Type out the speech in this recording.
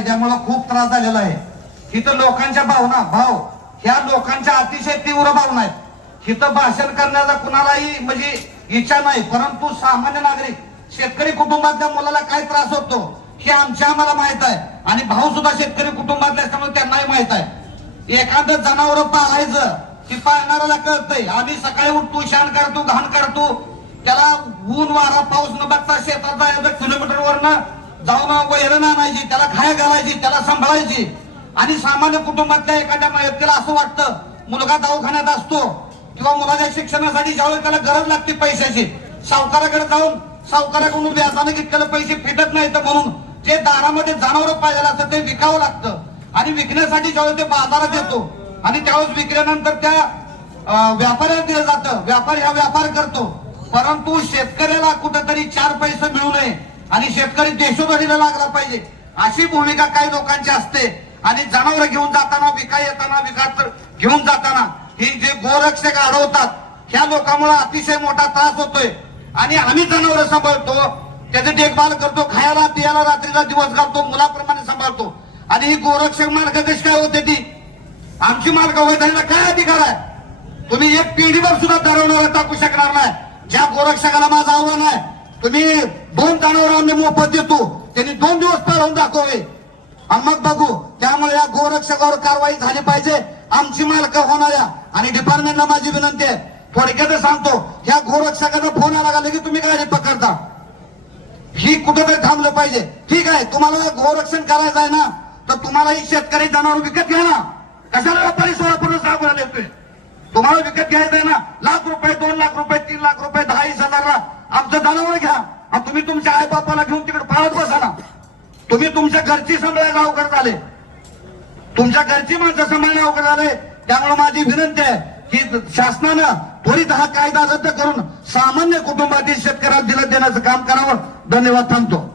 त्यामुळं खूप त्रास झालेला आहे. इथं लोकांच्या भावना भाव ह्या लोकांच्या अतिशय तीव्र भावना आहेत. इथं भाषण करण्याचा कुणालाही म्हणजे इच्छा नाही परंतु सामान्य नागरिक शेतकरी कुटुंबातल्या मुलाला काय त्रास होतो हे आमच्या आम्हाला माहीत आहे. आणि भाऊ सुद्धा शेतकरी कुटुंबातले असल्यामुळे त्यांनाही माहीत आहे. एखादं जनावर पाळायचं ती पाळणाऱ्याला कळतंय आम्ही सकाळी उठतो शान करतो घाण करतो त्याला ऊन वारा पाऊस न बघता शेतात जायचं किलोमीटर वरनं जाऊन वैरण आणायची त्याला खाया घालायची त्याला सांभाळायची. आणि सामान्य कुटुंबातल्या एखाद्या व्यक्तीला असं वाटतं मुलगा दवाखान्यात असतो किंवा मुलाच्या शिक्षणासाठी ज्यावेळेस त्याला गरज लागते पैशाची सावकाराकडे जाऊन सावकाराकडून व्याजाने घेतलेले पैसे फिटत नाही तर म्हणून जे दारामध्ये जनावर पाहिजे असतं ते विकावं लागतं. आणि विकण्यासाठी ज्यावेळेस ते बाजारात येतो आणि त्यावेळेस विकल्यानंतर त्या अं, व्यापाऱ्याला दिलं जातं. व्यापारी हा व्यापार करतो. परंतु शेतकऱ्याला कुठेतरी चार पैसे मिळू नये. आणि शेतकरी देशोधडीला लागला पाहिजे. अशी भूमिका काही लोकांची असते. आणि जनावर घेऊन जाताना विका येताना विकास घेऊन जाताना ही जे गोरक्षक अडवतात ह्या लोकांमुळे अतिशय मोठा त्रास होतोय. आणि आम्ही जनावर सांभाळतो त्याची देखभाल करतो खायला पियाला रात्रीला दिवस घालतो मुलाप्रमाणे सांभाळतो. आणि ही गोरक्षक मार्ग कशी काय होते ती? आमची मार्ग वैधानीला काय अधिकार आहे? तुम्ही एक पिढीवर सुद्धा दरवणार टाकू शकणार नाही. ज्या गोरक्षकाला माझं आव्हान आहे तुम्ही दोन जनावर आम्ही मोफत देतो. त्यांनी दोन दिवस पळवून दाखवले. मग बघू त्यामुळे या गोरक्षकावर कारवाई झाली पाहिजे. आमची मालक होणाऱ्या आणि डिपार्टमेंटला माझी विनंती आहे. थोडक्यात सांगतो ह्या गोरक्षकाचा फोन आला का की तुम्ही गाडी पकडता. ही कुठेतरी थांबलं पाहिजे. ठीक आहे तुम्हाला गोरक्षण करायचं आहे ना तर तुम्हाला ही शेतकरी जनावर विकत घ्या ना. आमचं जनावर घ्या. आणि तुम्ही तुमच्या आई बापाला घेऊन तिकडे पाळत बसा ना. तुम्ही तुमच्या घरची सांभाळायला अवघड झाले. तुमच्या घरची माणसं सांभाळणे अवघड झाले. त्यामुळे माझी विनंती आहे की शासनानं त्वरित हा कायदा रद्द करून सामान्य कुटुंबातील शेतकऱ्याला दिलं देण्याचं काम करावं. धन्यवाद थांबतो.